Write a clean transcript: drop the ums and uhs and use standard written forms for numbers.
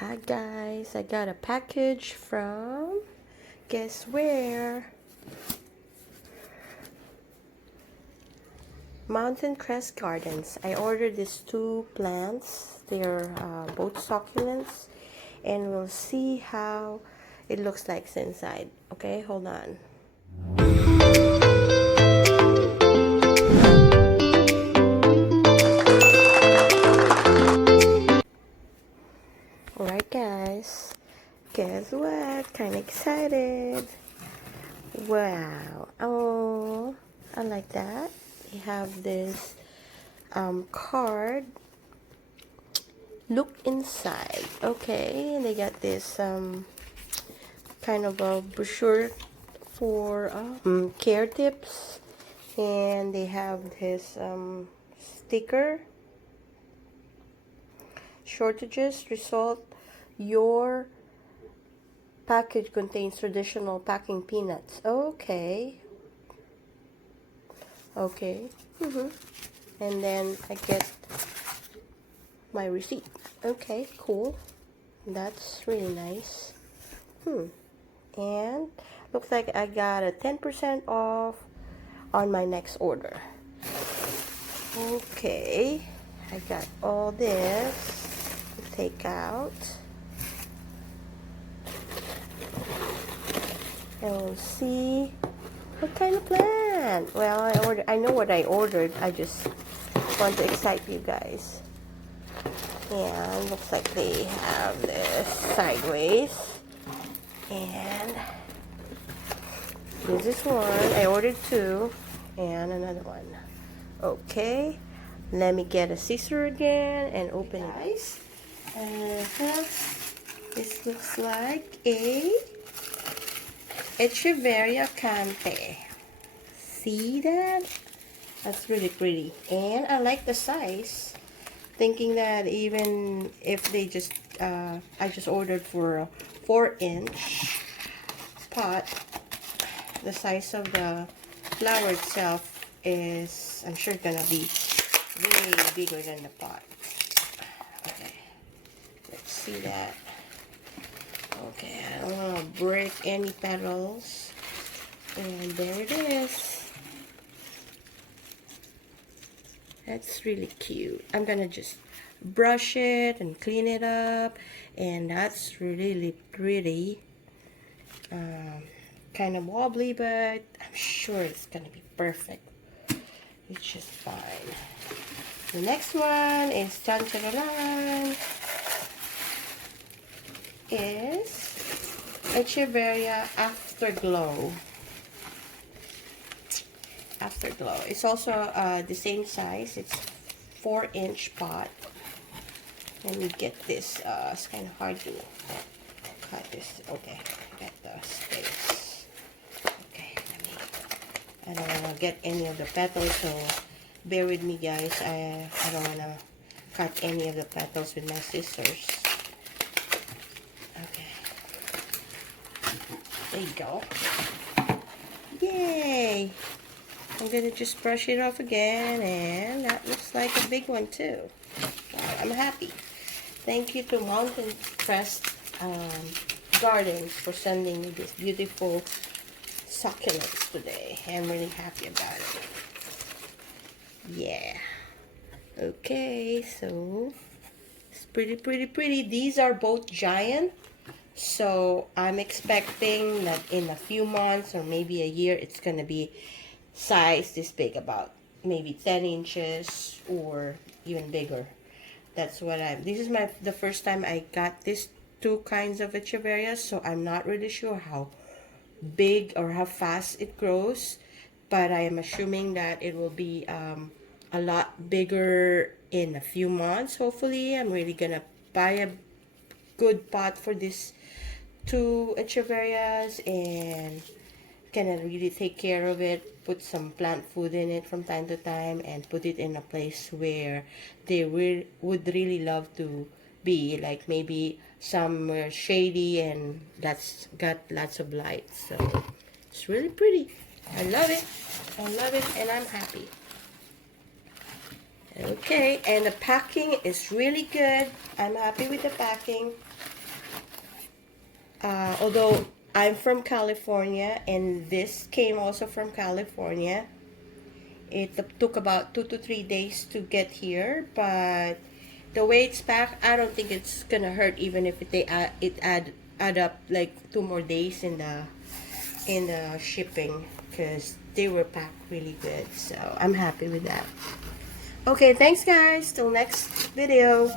Hi guys, I got a package from, guess where? Mountain Crest Gardens. I ordered these two plants. They're both succulents, and we'll see how it looks like inside. Okay, hold on. Alright guys, guess what? Kinda excited. Wow. Oh, I like that. We have this card. Look inside. Okay, and they got this kind of a brochure for care tips, and they have this sticker. Shortages result. Your package contains traditional packing peanuts. Okay. Okay. And then I get my receipt. Okay, cool. That's really nice. And looks like I got a 10% off on my next order. Okay, I got all this to take out. And we'll see what kind of plant. Well, I know what I ordered. I just want to excite you guys. And looks like they have this sideways. And this is one. I ordered two. And another one. Okay. Let me get a scissor again and open it. Guys. This looks like a Echeveria Cante. See that? That's really pretty. And I like the size. Thinking that even if they just, I just ordered for a 4-inch pot, the size of the flower itself is, I'm sure, gonna be way bigger than the pot. Okay, let's see that. Okay, I don't want to break any petals. And there it is. That's really cute. I'm gonna just brush it and clean it up, and that's really pretty. Kind of wobbly, but I'm sure it's gonna be perfect. It's just fine. The next one is Chancharalan. Is Echeveria Afterglow. Afterglow. It's also the same size. It's 4-inch pot. Let me get this. It's kind of hard to cut this. Okay, get the space. Okay, I don't want to get any of the petals, so bear with me, guys. I don't want to cut any of the petals with my scissors. Okay, there you go. Yay! I'm gonna just brush it off again, and that looks like a big one too. I'm happy. Thank you to Mountain Crest Gardens for sending me this beautiful succulents today. I'm really happy about it. Yeah. Okay, so it's pretty. These are both giant. So I'm expecting that in a few months or maybe a year, it's gonna be size this big, about maybe 10 inches or even bigger. That's what this is the first time I got these two kinds of Echeverias, so I'm not really sure how big or how fast it grows, but I am assuming that it will be a lot bigger in a few months. Hopefully, I'm really gonna buy a good pot for these two Echeverias and gonna really take care of it, put some plant food in it from time to time, and put it in a place where they would really love to be, like maybe somewhere shady and that's got lots of light. So it's really pretty. I love it, and I'm happy. Okay, and the packing is really good. I'm happy with the packing. Although I'm from California and this came also from California, it took about 2 to 3 days to get here, but the way it's packed, I don't think it's gonna hurt even if add up like 2 more days in the shipping, because they were packed really good. So I'm happy with that. Okay, thanks guys. Till next video.